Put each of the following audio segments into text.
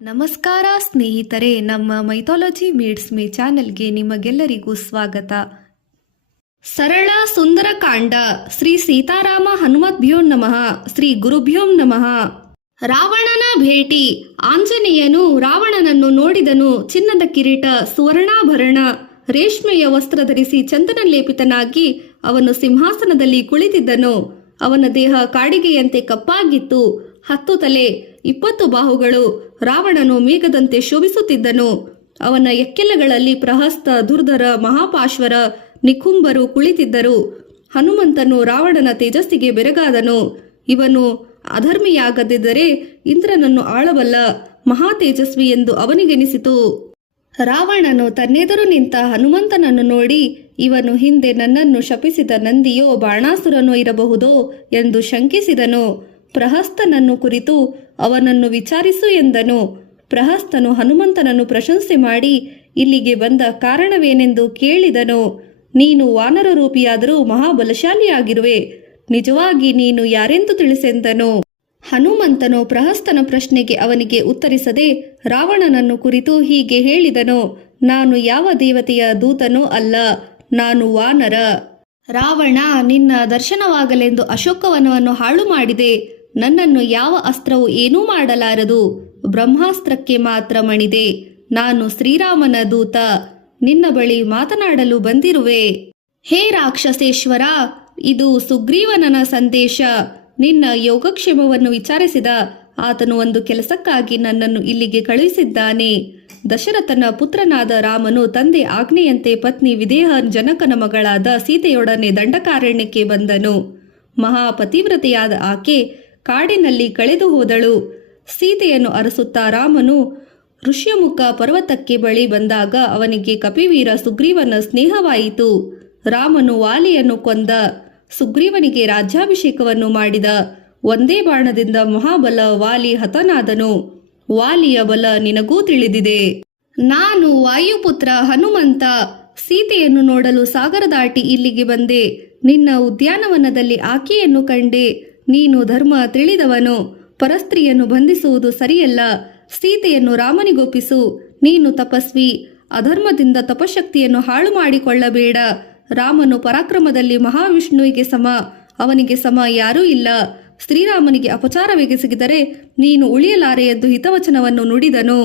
ನಮಸ್ಕಾರ ಸ್ನೇಹಿತರೆ, ನಮ್ಮ ಮೈಥಾಲಜಿ ಮೀಡ್ಸ್ ಮೀ ಚಾನೆಲ್ಗೆ ನಿಮಗೆಲ್ಲರಿಗೂ ಸ್ವಾಗತ. ಸರಳ ಸುಂದರ ಕಾಂಡ. ಶ್ರೀ ಸೀತಾರಾಮ ಹನುಮದ್ಭ್ಯೋ ನಮಃ. ಶ್ರೀ ಗುರುಭ್ಯೋ ನಮಃ. ರಾವಣನ ಭೇಟಿ. ಆಂಜನೇಯನು ರಾವಣನನ್ನು ನೋಡಿದನು. ಚಿನ್ನದ ಕಿರೀಟ, ಸುವರ್ಣಾಭರಣ, ರೇಷ್ಮೆಯ ವಸ್ತ್ರ ಧರಿಸಿ ಚಂದನ ಲೇಪಿತನಾಗಿ ಅವನು ಸಿಂಹಾಸನದಲ್ಲಿ ಕುಳಿತಿದ್ದನು. ಅವನ ದೇಹ ಕಾಡಿಗೆಯಂತೆ ಕಪ್ಪಾಗಿತ್ತು. 10 ತಲೆ, 20 ಬಾಹುಗಳು. ರಾವಣನು ಮೇಘದಂತೆ ಶೋಭಿಸುತ್ತಿದ್ದನು. ಅವನ ಎಕ್ಕೆಲಗಳಲ್ಲಿ ಪ್ರಹಸ್ತ, ದುರ್ಧರ, ಮಹಾಪಾಶ್ವರ, ನಿಕುಂಬರು ಕುಳಿತಿದ್ದರು. ಹನುಮಂತನು ರಾವಣನ ತೇಜಸ್ಸಿಗೆ ಬೆರಗಾದನು. ಇವನು ಅಧರ್ಮಿಯಾಗದಿದ್ದರೆ ಇಂದ್ರನನ್ನು ಆಳಬಲ್ಲ ಮಹಾ ತೇಜಸ್ವಿ ಎಂದು ಅವನಿಗೆನಿಸಿತು. ರಾವಣನು ತನ್ನೆದುರು ನಿಂತ ಹನುಮಂತನನ್ನು ನೋಡಿ, ಇವನು ಹಿಂದೆ ನನ್ನನ್ನು ಶಪಿಸಿದ ನಂದಿಯೋ ಬಾಣಾಸುರನೋ ಇರಬಹುದೋ ಎಂದು ಶಂಕಿಸಿದನು. ಪ್ರಹಸ್ತನನ್ನು ಕುರಿತು ಅವನನ್ನು ವಿಚಾರಿಸು ಎಂದನು. ಪ್ರಹಸ್ತನು ಹನುಮಂತನನ್ನು ಪ್ರಶಂಸೆ ಮಾಡಿ ಇಲ್ಲಿಗೆ ಬಂದ ಕಾರಣವೇನೆಂದು ಕೇಳಿದನು. ನೀನು ವಾನರ ರೂಪಿಯಾದರೂ ಮಹಾಬಲಶಾಲಿಯಾಗಿರುವೆ. ನಿಜವಾಗಿ ನೀನು ಯಾರೆಂದು ತಿಳಿಸೆಂದನು. ಹನುಮಂತನು ಪ್ರಹಸ್ತನ ಪ್ರಶ್ನೆಗೆ ಅವನಿಗೆ ಉತ್ತರಿಸದೆ ರಾವಣನನ್ನು ಕುರಿತು ಹೀಗೆ ಹೇಳಿದನು. ನಾನು ಯಾವ ದೇವತೆಯ ದೂತನೋ ಅಲ್ಲ, ನಾನು ವಾನರ. ರಾವಣ, ನಿನ್ನ ದರ್ಶನವಾಗಲೆಂದು ಅಶೋಕವನವನ್ನು ಹಾಳು ಮಾಡಿದೆ. ನನ್ನನ್ನು ಯಾವ ಅಸ್ತ್ರವು ಏನೂ ಮಾಡಲಾರದು. ಬ್ರಹ್ಮಾಸ್ತ್ರಕ್ಕೆ ಮಾತ್ರ ಮಣಿದೆ. ನಾನು ಶ್ರೀರಾಮನ ದೂತ. ನಿನ್ನ ಬಳಿ ಮಾತನಾಡಲು ಬಂದಿರುವೆ. ಹೇ ರಾಕ್ಷಸೇಶ್ವರ, ಇದು ಸುಗ್ರೀವನನ ಸಂದೇಶ. ನಿನ್ನ ಯೋಗಕ್ಷೇಮವನ್ನು ವಿಚಾರಿಸಿದ ಆತನು ಒಂದು ಕೆಲಸಕ್ಕಾಗಿ ನನ್ನನ್ನು ಇಲ್ಲಿಗೆ ಕಳುಹಿಸಿದ್ದಾನೆ. ದಶರಥನ ಪುತ್ರನಾದ ರಾಮನು ತಂದೆ ಆಜ್ಞೆಯಂತೆ ಪತ್ನಿ ವಿದೇಹ ಜನಕನ ಮಗಳಾದ ಸೀತೆಯೊಡನೆ ದಂಡಕಾರಣ್ಯಕ್ಕೆ ಬಂದನು. ಮಹಾಪತಿವ್ರತೆಯಾದ ಆಕೆ ಕಾಡಿನಲ್ಲಿ ಕಳೆದು ಹೋದಳು. ಸೀತೆಯನ್ನು ಅರಸುತ್ತಾ ರಾಮನು ಋಷ್ಯಮುಖ ಪರ್ವತಕ್ಕೆ ಬಳಿ ಬಂದಾಗ ಅವನಿಗೆ ಕಪಿವೀರ ಸುಗ್ರೀವನ ಸ್ನೇಹವಾಯಿತು. ರಾಮನು ವಾಲಿಯನ್ನು ಕೊಂದ. ಸುಗ್ರೀವನಿಗೆ ರಾಜ್ಯಾಭಿಷೇಕವನ್ನು ಮಾಡಿದ. ಒಂದೇ ಬಾಣದಿಂದ ಮಹಾಬಲ ವಾಲಿ ಹತನಾದನು. ವಾಲಿಯ ಬಲ ನಿನಗೂ ತಿಳಿದಿದೆ. ನಾನು ವಾಯುಪುತ್ರ ಹನುಮಂತ. ಸೀತೆಯನ್ನು ನೋಡಲು ಸಾಗರ ದಾಟಿ ಇಲ್ಲಿಗೆ ಬಂದೆ. ನಿನ್ನ ಉದ್ಯಾನವನದಲ್ಲಿ ಆಕೆಯನ್ನು ಕಂಡೆ. ನೀನು ಧರ್ಮ ತಿಳಿದವನು. ಪರಸ್ತ್ರೀಯನ್ನು ಬಂಧಿಸುವುದು ಸರಿಯಲ್ಲ. ಸೀತೆಯನ್ನು ರಾಮನಿಗೊಪ್ಪಿಸು. ನೀನು ತಪಸ್ವಿ. ಅಧರ್ಮದಿಂದ ತಪಶಕ್ತಿಯನ್ನು ಹಾಳು ಮಾಡಿಕೊಳ್ಳಬೇಡ. ರಾಮನು ಪರಾಕ್ರಮದಲ್ಲಿ ಮಹಾವಿಷ್ಣುವಿಗೆ ಸಮ. ಅವನಿಗೆ ಸಮ ಯಾರೂ ಇಲ್ಲ. ಶ್ರೀರಾಮನಿಗೆ ಅಪಚಾರವೆಸಗಿದರೆ ನೀನು ಉಳಿಯಲಾರೆ ಎಂದು ಹಿತವಚನವನ್ನು ನುಡಿದನು.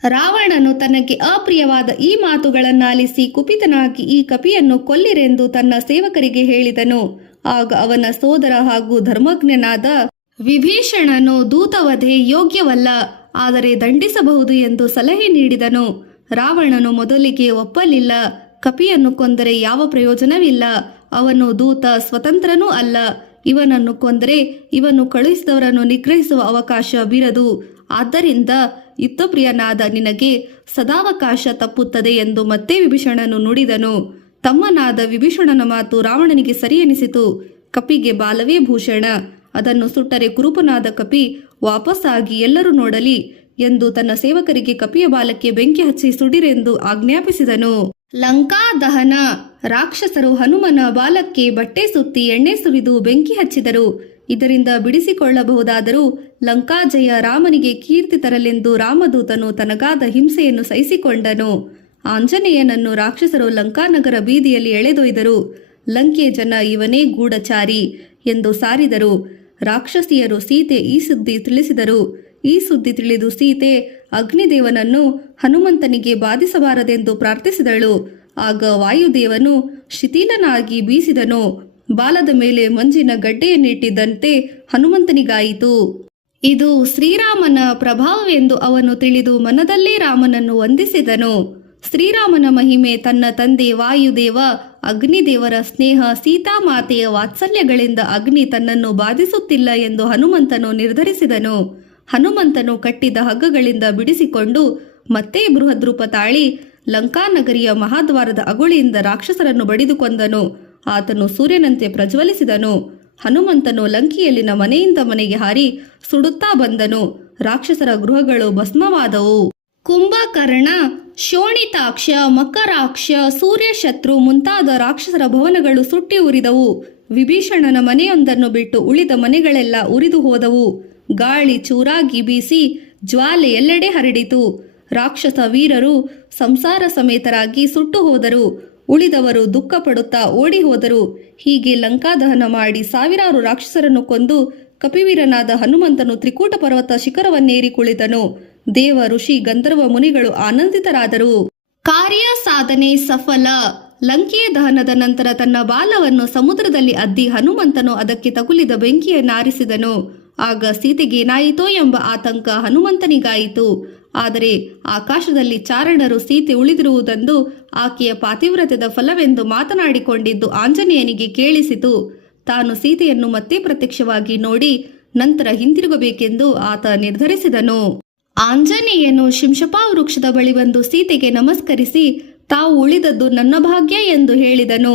ರಾವಣನು ತನಗೆ ಅಪ್ರಿಯವಾದ ಈ ಮಾತುಗಳನ್ನಾಲಿಸಿ ಕುಪಿತನಾಗಿ ಈ ಕಪಿಯನ್ನು ಕೊಲ್ಲಿರೆಂದು ತನ್ನ ಸೇವಕರಿಗೆ ಹೇಳಿದನು. ಆಗ ಅವನ ಸೋದರ ಹಾಗೂ ಧರ್ಮಜ್ಞನಾದ ವಿಭೀಷಣನು ದೂತವಧೆ ಯೋಗ್ಯವಲ್ಲ, ಆದರೆ ದಂಡಿಸಬಹುದು ಎಂದು ಸಲಹೆ ನೀಡಿದನು. ರಾವಣನು ಮೊದಲಿಗೆ ಒಪ್ಪಲಿಲ್ಲ. ಕಪಿಯನ್ನು ಕೊಂದರೆ ಯಾವ ಪ್ರಯೋಜನವಿಲ್ಲ. ಅವನು ದೂತ, ಸ್ವತಂತ್ರನೂ ಅಲ್ಲ. ಇವನನ್ನು ಕೊಂದರೆ ಇವನು ಕಳುಹಿಸಿದವರನ್ನು ನಿಗ್ರಹಿಸುವ ಅವಕಾಶ ಬಿರದು. ಆದ್ದರಿಂದ ಯುದ್ಧಪ್ರಿಯನಾದ ನಿನಗೆ ಸದಾವಕಾಶ ತಪ್ಪುತ್ತದೆ ಎಂದು ಮತ್ತೆ ವಿಭೀಷಣನು ನುಡಿದನು. ತಮ್ಮನಾದ ವಿಭೀಷಣನ ಮಾತು ರಾವಣನಿಗೆ ಸರಿಯೆನಿಸಿತು. ಕಪಿಗೆ ಬಾಲವೇ ಭೂಷಣ. ಅದನ್ನು ಸುಟ್ಟರೆ ಕುರುಪನಾದ ಕಪಿ ವಾಪಸ್ಸಾಗಿ ಎಲ್ಲರೂ ನೋಡಲಿ ಎಂದು ತನ್ನ ಸೇವಕರಿಗೆ ಕಪಿಯ ಬಾಲಕ್ಕೆ ಬೆಂಕಿ ಹಚ್ಚಿ ಸುಡಿರೆಂದು ಆಜ್ಞಾಪಿಸಿದನು. ಲಂಕಾ ದಹನ. ರಾಕ್ಷಸರು ಹನುಮನ ಬಾಲಕ್ಕೆ ಬಟ್ಟೆ ಸುತ್ತಿ ಎಣ್ಣೆ ಸುರಿದು ಬೆಂಕಿ ಹಚ್ಚಿದರು. ಇದರಿಂದ ಬಿಡಿಸಿಕೊಳ್ಳಬಹುದಾದರೂ ಲಂಕಾಜಯ ರಾಮನಿಗೆ ಕೀರ್ತಿ ತರಲೆಂದು ರಾಮದೂತನು ತನಗಾದ ಹಿಂಸೆಯನ್ನು ಸಹಿಸಿಕೊಂಡನು. ಆಂಜನೇಯನನ್ನು ರಾಕ್ಷಸರು ಲಂಕಾನಗರ ಬೀದಿಯಲ್ಲಿ ಎಳೆದೊಯ್ದರು. ಲಂಕೆಯ ಜನ ಇವನೇ ಗೂಢಚಾರಿ ಎಂದು ಸಾರಿದರು. ರಾಕ್ಷಸಿಯರು ಸೀತೆ ಈ ಸುದ್ದಿ ತಿಳಿಸಿದರು. ಈ ಸುದ್ದಿ ತಿಳಿದು ಸೀತೆ ಅಗ್ನಿದೇವನನ್ನು ಹನುಮಂತನಿಗೆ ಬಾಧಿಸಬಾರದೆಂದು ಪ್ರಾರ್ಥಿಸಿದಳು. ಆಗ ವಾಯುದೇವನು ಶಿಥಿಲನಾಗಿ ಬೀಸಿದನು. ಬಾಲದ ಮೇಲೆ ಮಂಜಿನ ಗಡ್ಡೆಯನ್ನಿಟ್ಟಿದ್ದಂತೆ ಹನುಮಂತನಿಗಾಯಿತು. ಇದು ಶ್ರೀರಾಮನ ಪ್ರಭಾವವೆಂದು ಅವನು ತಿಳಿದು ಮನದಲ್ಲೇ ರಾಮನನ್ನು ವಂದಿಸಿದನು. ಶ್ರೀರಾಮನ ಮಹಿಮೆ, ತನ್ನ ತಂದೆ ವಾಯುದೇವ ಅಗ್ನಿದೇವರ ಸ್ನೇಹ, ಸೀತಾಮಾತೆಯ ವಾತ್ಸಲ್ಯಗಳಿಂದ ಅಗ್ನಿ ತನ್ನನ್ನು ಬಾಧಿಸುತ್ತಿಲ್ಲ ಎಂದು ಹನುಮಂತನು ನಿರ್ಧರಿಸಿದನು. ಹನುಮಂತನು ಕಟ್ಟಿದ ಹಗ್ಗಗಳಿಂದ ಬಿಡಿಸಿಕೊಂಡು ಮತ್ತೆ ಬೃಹದ್ರೂಪ ತಾಳಿ ಲಂಕಾನಗರಿಯ ಮಹಾದ್ವಾರದ ಅಗುಳಿಯಿಂದ ರಾಕ್ಷಸರನ್ನು ಬಡಿದು ಕೊಂದನು. ಆತನು ಸೂರ್ಯನಂತೆ ಪ್ರಜ್ವಲಿಸಿದನು. ಹನುಮಂತನು ಲಂಕೆಯಲ್ಲಿನ ಮನೆಯಿಂದ ಮನೆಗೆ ಹಾರಿ ಸುಡುತ್ತಾ ಬಂದನು. ರಾಕ್ಷಸರ ಗೃಹಗಳು ಭಸ್ಮವಾದವು. ಕುಂಭಕರ್ಣ, ಶೋಣಿತಾಕ್ಷ, ಮಕರಾಕ್ಷ, ಸೂರ್ಯಶತ್ರು ಮುಂತಾದ ರಾಕ್ಷಸರ ಭವನಗಳು ಸುಟ್ಟಿ ಉರಿದವು. ವಿಭೀಷಣನ ಮನೆಯೊಂದನ್ನು ಬಿಟ್ಟು ಉಳಿದ ಮನೆಗಳೆಲ್ಲ ಉರಿದು ಹೋದವು. ಗಾಳಿ ಚೂರಾಗಿ ಬೀಸಿ ಜ್ವಾಲೆ ಎಲ್ಲೆಡೆ ಹರಡಿತು. ರಾಕ್ಷಸ ವೀರರು ಸಂಸಾರ ಸಮೇತರಾಗಿ ಸುಟ್ಟು ಹೋದರು. ಉಳಿದವರು ದುಃಖ ಪಡುತ್ತಾ ಓಡಿ ಹೋದರು. ಹೀಗೆ ಲಂಕಾದಹನ ಮಾಡಿ ಸಾವಿರಾರು ರಾಕ್ಷಸರನ್ನು ಕೊಂದು ಕಪಿವೀರನಾದ ಹನುಮಂತನು ತ್ರಿಕೂಟ ಪರ್ವತ ಶಿಖರವನ್ನೇರಿ ಕುಳಿತನು. ದೇವ ಋಷಿ ಗಂಧರ್ವ ಮುನಿಗಳು ಆನಂದಿತರಾದರು. ಕಾರ್ಯ ಸಾಧನೆ ಸಫಲ. ಲಂಕೆಯ ದಹನದ ನಂತರ ತನ್ನ ಬಾಲವನ್ನು ಸಮುದ್ರದಲ್ಲಿ ಅದ್ದಿ ಹನುಮಂತನು ಅದಕ್ಕೆ ತಗುಲಿದ ಬೆಂಕಿಯನ್ನಾರಿಸಿದನು. ಆಗ ಸೀತೆಗೇನಾಯಿತೋ ಎಂಬ ಆತಂಕ ಹನುಮಂತನಿಗಾಯಿತು. ಆದರೆ ಆಕಾಶದಲ್ಲಿ ಚಾರಣರು ಸೀತೆ ಉಳಿದಿರುವುದೆಂದು ಆಕೆಯ ಪಾತಿವ್ರತ್ಯದ ಫಲವೆಂದು ಮಾತನಾಡಿಕೊಂಡಿದ್ದು ಆಂಜನೇಯನಿಗೆ ಕೇಳಿಸಿತು. ತಾನು ಸೀತೆಯನ್ನು ಮತ್ತೆ ಪ್ರತ್ಯಕ್ಷವಾಗಿ ನೋಡಿ ನಂತರ ಹಿಂತಿರುಗಬೇಕೆಂದು ಆತ ನಿರ್ಧರಿಸಿದನು. ಆಂಜನೇಯನು ಶಿಂಶಪಾ ವೃಕ್ಷದ ಬಳಿ ಬಂದು ಸೀತೆಗೆ ನಮಸ್ಕರಿಸಿ ತಾವು ಉಳಿದದ್ದು ನನ್ನ ಭಾಗ್ಯ ಎಂದು ಹೇಳಿದನು.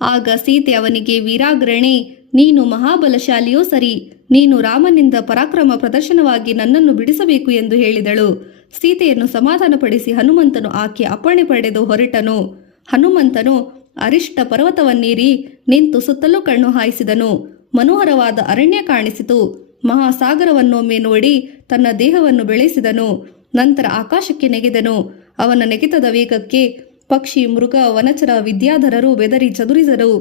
ಆಗ ಸೀತೆ ಅವನಿಗೆ, ವೀರಾಗ್ರಣೆ, ನೀನು ಮಹಾಬಲಶಾಲಿಯೋ ಸರಿ, ನೀನು ರಾಮನಿಂದ ಪರಾಕ್ರಮ ಪ್ರದರ್ಶನವಾಗಿ ನನ್ನನ್ನು ಬಿಡಿಸಬೇಕು ಎಂದು ಹೇಳಿದಳು. ಸೀತೆಯನ್ನು ಸಮಾಧಾನಪಡಿಸಿ ಹನುಮಂತನು ಆಕೆ ಅಪ್ಪಣೆ ಪಡೆದು ಹೊರಟನು. ಹನುಮಂತನು ಅರಿಷ್ಟ ಪರ್ವತವನ್ನೇರಿ ನಿಂತು ಸುತ್ತಲೂ ಕಣ್ಣು ಹಾಯಿಸಿದನು. ಮನೋಹರವಾದ ಅರಣ್ಯ ಕಾಣಿಸಿತು. ಮಹಾಸಾಗರವನ್ನೊಮ್ಮೆ ನೋಡಿ ತನ್ನ ದೇಹವನ್ನು ಬೆಳೆಸಿದನು. ನಂತರ ಆಕಾಶಕ್ಕೆ ನೆಗೆದನು. ಅವನ ನೆಗೆತದ ವೇಗಕ್ಕೆ ಪಕ್ಷಿ, ಮೃಗ, ವನಚರ, ವಿದ್ಯಾಧರರು ಬೆದರಿ ಚದುರಿದರು.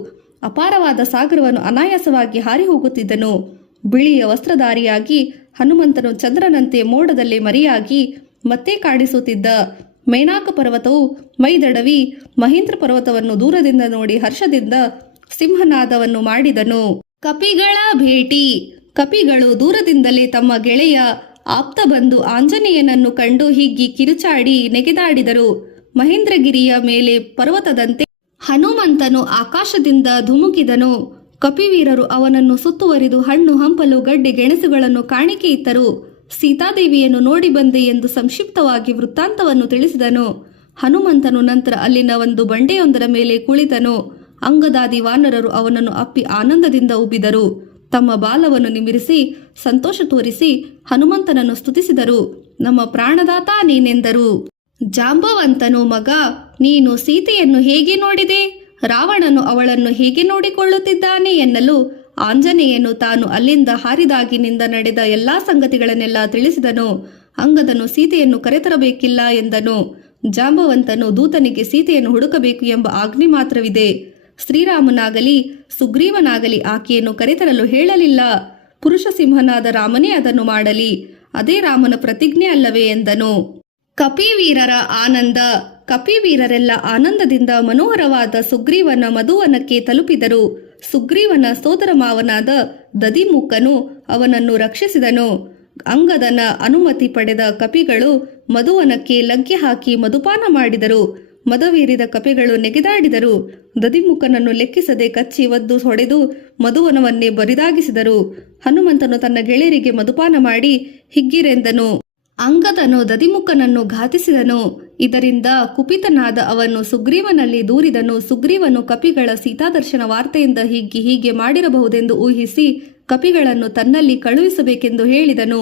ಅಪಾರವಾದ ಸಾಗರವನ್ನು ಅನಾಯಾಸವಾಗಿ ಹಾರಿ ಹೋಗುತ್ತಿದ್ದನು. ಬಿಳಿಯ ವಸ್ತ್ರಧಾರಿಯಾಗಿ ಹನುಮಂತನು ಚಂದ್ರನಂತೆ ಮೋಡದಲ್ಲಿ ಮರೆಯಾಗಿ ಮತ್ತೆ ಕಾಣಿಸುತ್ತಿದ್ದ. ಮೇನಾಕ ಪರ್ವತವು ಮೈದಡವಿ ಮಹೇಂದ್ರ ಪರ್ವತವನ್ನು ದೂರದಿಂದ ನೋಡಿ ಹರ್ಷದಿಂದ ಸಿಂಹನಾದವನ್ನು ಮಾಡಿದನು. ಕಪಿಗಳ ಭೇಟಿ. ಕಪಿಗಳು ದೂರದಿಂದಲೇ ತಮ್ಮ ಗೆಳೆಯ ಆಪ್ತ ಬಂಧು ಆಂಜನೇಯನನ್ನು ಕಂಡು ಹಿಗ್ಗಿ ಕಿರುಚಾಡಿ ನೆಗೆದಾಡಿದರು. ಮಹೇಂದ್ರಗಿರಿಯ ಮೇಲೆ ಪರ್ವತದಂತೆ ಹನುಮಂತನು ಆಕಾಶದಿಂದ ಧುಮುಕಿದನು. ಕಪಿವೀರರು ಅವನನ್ನು ಸುತ್ತುವರಿದು ಹಣ್ಣು ಹಂಪಲು ಗಡ್ಡೆ ಗೆಣಸುಗಳನ್ನು ಕಾಣಿಕೆ ಇತ್ತರು. ಸೀತಾದೇವಿಯನ್ನು ನೋಡಿ ಬಂದೆ ಎಂದು ಸಂಕ್ಷಿಪ್ತವಾಗಿ ವೃತ್ತಾಂತವನ್ನು ತಿಳಿಸಿದನು. ಹನುಮಂತನು ನಂತರ ಅಲ್ಲಿನ ಒಂದು ಬಂಡೆಯೊಂದರ ಮೇಲೆ ಕುಳಿತನು. ಅಂಗದಾದಿ ವಾನರರು ಅವನನ್ನು ಅಪ್ಪಿ ಆನಂದದಿಂದ ಉಬ್ಬಿದರು. ತಮ್ಮ ಬಾಲವನ್ನು ನಿಮಿರಿಸಿ ಸಂತೋಷ ತೋರಿಸಿ ಹನುಮಂತನನ್ನು ಸ್ತುತಿಸಿದರು. ನಮ್ಮ ಪ್ರಾಣದಾತ ನೀನೆಂದರು. ಜಾಂಬವಂತನು, ಮಗ, ನೀನು ಸೀತೆಯನ್ನು ಹೇಗೆ ನೋಡಿದೆ? ರಾವಣನು ಅವಳನ್ನು ಹೇಗೆ ನೋಡಿಕೊಳ್ಳುತ್ತಿದ್ದಾನೆ ಎನ್ನಲು ಆಂಜನೇಯನು ತಾನು ಅಲ್ಲಿಂದ ಹಾರಿದಾಗಿನಿಂದ ನಡೆದ ಎಲ್ಲಾ ಸಂಗತಿಗಳನ್ನೆಲ್ಲ ತಿಳಿಸಿದನು. ಅಂಗದನು ಸೀತೆಯನ್ನು ಕರೆತರಬೇಕಿಲ್ಲ ಎಂದನು. ಜಾಂಬವಂತನು ದೂತನಿಗೆ ಸೀತೆಯನ್ನು ಹುಡುಕಬೇಕು ಎಂಬ ಆಜ್ಞೆ ಮಾತ್ರವಿದೆ. ಶ್ರೀರಾಮನಾಗಲಿ ಸುಗ್ರೀವನಾಗಲಿ ಆಕೆಯನ್ನು ಕರೆತರಲು ಹೇಳಲಿಲ್ಲ. ಪುರುಷ ಸಿಂಹನಾದ ರಾಮನೇ ಅದನ್ನು ಮಾಡಲಿ. ಅದೇ ರಾಮನ ಪ್ರತಿಜ್ಞೆ ಅಲ್ಲವೇ ಎಂದನು. ಕಪಿವೀರರ ಆನಂದ. ಕಪಿವೀರರೆಲ್ಲ ಆನಂದದಿಂದ ಮನೋಹರವಾದ ಸುಗ್ರೀವನ ಮಧುವನಕ್ಕೆ ತಲುಪಿದರು. ಸುಗ್ರೀವನ ಸೋದರ ಮಾವನಾದ ದದಿಮುಖನು ಅವನನ್ನು ರಕ್ಷಿಸಿದನು. ಅಂಗದನ ಅನುಮತಿ ಪಡೆದ ಕಪಿಗಳು ಮಧುವನಕ್ಕೆ ಲಗ್ಗೆ ಹಾಕಿ ಮಧುಪಾನ ಮಾಡಿದರು. ಮದವೀರಿದ ಕಪಿಗಳು ನೆಗೆದಾಡಿದರು. ದದಿಮುಖನನ್ನು ಲೆಕ್ಕಿಸದೆ ಕಚ್ಚಿ ಒದ್ದು ಹೊಡೆದು ಮಧುವನವನ್ನೇ ಬರಿದಾಗಿಸಿದರು. ಹನುಮಂತನು ತನ್ನ ಗೆಳೆಯರಿಗೆ ಮಧುಪಾನ ಮಾಡಿ ಹಿಗ್ಗಿರೆಂದನು. ಅಂಗದನು ದದಿಮುಖನನ್ನು ಘಾತಿಸಿದನು. ಇದರಿಂದ ಕುಪಿತನಾದ ಅವನು ಸುಗ್ರೀವನಲ್ಲಿ ದೂರಿದನು. ಸುಗ್ರೀವನು ಕಪಿಗಳ ಸೀತಾದರ್ಶನ ವಾರ್ತೆಯಿಂದ ಹೀಗೆ ಮಾಡಿರಬಹುದೆಂದು ಊಹಿಸಿ ಕಪಿಗಳನ್ನು ತನ್ನಲ್ಲಿ ಕಳುಹಿಸಬೇಕೆಂದು ಹೇಳಿದನು.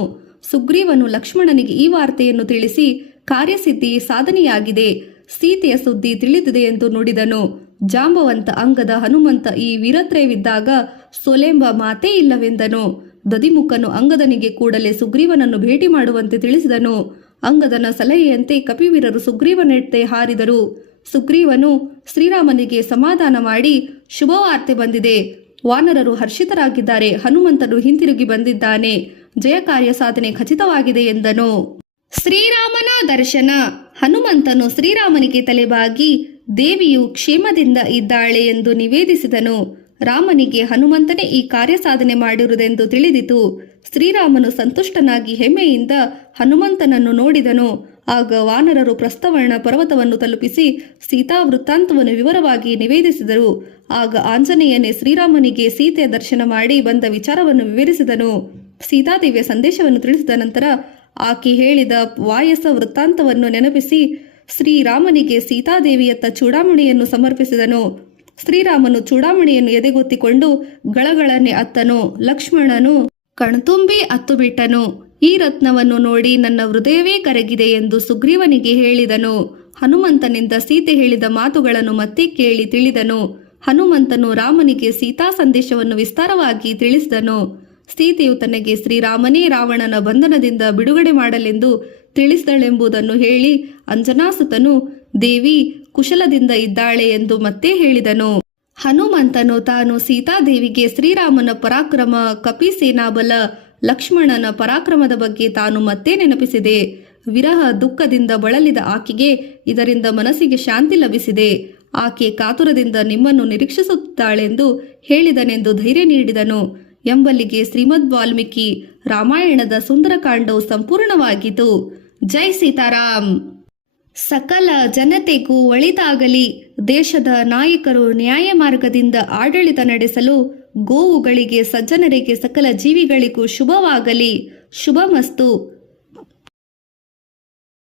ಸುಗ್ರೀವನು ಲಕ್ಷ್ಮಣನಿಗೆ ಈ ವಾರ್ತೆಯನ್ನು ತಿಳಿಸಿ ಕಾರ್ಯಸಿದ್ಧಿ ಸಾಧನೆಯಾಗಿದೆ, ಸೀತೆಯ ಸುದ್ದಿ ತಿಳಿದಿದೆ ಎಂದು ನುಡಿದನು. ಜಾಂಬವಂತ ಅಂಗದ ಹನುಮಂತ ಈ ವೀರತ್ರಯವಿದ್ದಾಗ ಸೊಲೆಂಬ ಮಾತೇ ಇಲ್ಲವೆಂದನು. ದದಿಮುಖನು ಅಂಗದನಿಗೆ ಕೂಡಲೇ ಸುಗ್ರೀವನನ್ನು ಭೇಟಿ ಮಾಡುವಂತೆ ತಿಳಿಸಿದನು. ಅಂಗದನ ಸಲಹೆಯಂತೆ ಕಪಿವೀರರು ಸುಗ್ರೀವನೆತ್ತೆ ಹಾರಿದರು. ಸುಗ್ರೀವನು ಶ್ರೀರಾಮನಿಗೆ ಸಮಾಧಾನ ಮಾಡಿ, ಶುಭವಾರ್ತೆ ಬಂದಿದೆ, ವಾನರರು ಹರ್ಷಿತರಾಗಿದ್ದಾರೆ, ಹನುಮಂತನು ಹಿಂತಿರುಗಿ ಬಂದಿದ್ದಾನೆ, ಜಯ ಕಾರ್ಯ ಸಾಧನೆ ಖಚಿತವಾಗಿದೆ ಎಂದನು. ಶ್ರೀರಾಮನ ದರ್ಶನ. ಹನುಮಂತನು ಶ್ರೀರಾಮನಿಗೆ ತಲೆಬಾಗಿ ದೇವಿಯು ಕ್ಷೇಮದಿಂದ ಇದ್ದಾಳೆ ಎಂದು ನಿವೇದಿಸಿದನು. ರಾಮನಿಗೆ ಹನುಮಂತನೇ ಈ ಕಾರ್ಯ ಸಾಧನೆ ಮಾಡಿರುವುದೆಂದು ತಿಳಿದಿತು. ಶ್ರೀರಾಮನು ಸಂತುಷ್ಟನಾಗಿ ಹೆಮ್ಮೆಯಿಂದ ಹನುಮಂತನನ್ನು ನೋಡಿದನು. ಆಗ ವಾನರರು ಪ್ರಸ್ಥವರ್ಣ ಪರ್ವತವನ್ನು ತಲುಪಿಸಿ ಸೀತಾ ವೃತ್ತಾಂತವನ್ನು ವಿವರವಾಗಿ ನಿವೇದಿಸಿದರು. ಆಗ ಆಂಜನೇಯನೇ ಶ್ರೀರಾಮನಿಗೆ ಸೀತೆಯ ದರ್ಶನ ಮಾಡಿ ಬಂದ ವಿಚಾರವನ್ನು ವಿವರಿಸಿದನು. ಸೀತಾದೇವಿಯ ಸಂದೇಶವನ್ನು ತಿಳಿಸಿದ ನಂತರ ಆಕೆ ಹೇಳಿದ ವಾಯಸ ವೃತ್ತಾಂತವನ್ನು ನೆನಪಿಸಿ ಶ್ರೀರಾಮನಿಗೆ ಸೀತಾದೇವಿಯತ್ತ ಚೂಡಾಮಣಿಯನ್ನು ಸಮರ್ಪಿಸಿದನು. ಶ್ರೀರಾಮನು ಚೂಡಾಮಣಿಯನ್ನು ಎದೆಗೊತ್ತಿಕೊಂಡು ಗಳಗಳನ್ನೇ ಅತ್ತನು. ಲಕ್ಷ್ಮಣನು ಕಣ್ತುಂಬಿ ಅತ್ತು ಬಿಟ್ಟನು. ಈ ರತ್ನವನ್ನು ನೋಡಿ ನನ್ನ ಹೃದಯವೇ ಕರಗಿದೆ ಎಂದು ಸುಗ್ರೀವನಿಗೆ ಹೇಳಿದನು. ಹನುಮಂತನಿಂದ ಸೀತೆ ಹೇಳಿದ ಮಾತುಗಳನ್ನು ಮತ್ತೆ ಕೇಳಿ ತಿಳಿದನು. ಹನುಮಂತನು ರಾಮನಿಗೆ ಸೀತಾ ಸಂದೇಶವನ್ನು ವಿಸ್ತಾರವಾಗಿ ತಿಳಿಸಿದನು. ಸೀತೆಯು ತನಗೆ ಶ್ರೀರಾಮನೇ ರಾವಣನ ಬಂಧನದಿಂದ ಬಿಡುಗಡೆ ಮಾಡಲೆಂದು ತಿಳಿಸಿದಳೆಂಬುದನ್ನು ಹೇಳಿ ಅಂಜನಾಸುತನು ದೇವಿ ಕುಶಲದಿಂದ ಇದ್ದಾಳೆ ಎಂದು ಮತ್ತೆ ಹೇಳಿದನು. ಹನುಮಂತನು ತಾನು ಸೀತಾದೇವಿಗೆ ಶ್ರೀರಾಮನ ಪರಾಕ್ರಮ, ಕಪಿಸೇನಾಬಲ, ಲಕ್ಷ್ಮಣನ ಪರಾಕ್ರಮದ ಬಗ್ಗೆ ತಾನು ಮತ್ತೆ ನೆನಪಿಸಿದೆ. ವಿರಹ ದುಃಖದಿಂದ ಬಳಲಿದ ಆಕೆಗೆ ಇದರಿಂದ ಮನಸ್ಸಿಗೆ ಶಾಂತಿ ಲಭಿಸಿದೆ. ಆಕೆ ಕಾತುರದಿಂದ ನಿಮ್ಮನ್ನು ನಿರೀಕ್ಷಿಸುತ್ತಾಳೆಂದು ಹೇಳಿದನೆಂದು ಧೈರ್ಯ ನೀಡಿದನು ಎಂಬಲ್ಲಿಗೆ ಶ್ರೀಮದ್ ವಾಲ್ಮೀಕಿ ರಾಮಾಯಣದ ಸುಂದರಕಾಂಡವು ಸಂಪೂರ್ಣವಾಗಿತು. ಜೈ ಸೀತಾರಾಮ್. ಸಕಲ ಜನತೆಗೂ ಒಳಿತಾಗಲಿ. ದೇಶದ ನಾಯಕರು ನ್ಯಾಯ ಮಾರ್ಗದಿಂದ ಆಡಳಿತ ನಡೆಸಲು, ಗೋವುಗಳಿಗೆ, ಸಜ್ಜನರಿಗೆ, ಸಕಲ ಜೀವಿಗಳಿಗೂ ಶುಭವಾಗಲಿ. ಶುಭಮಸ್ತು.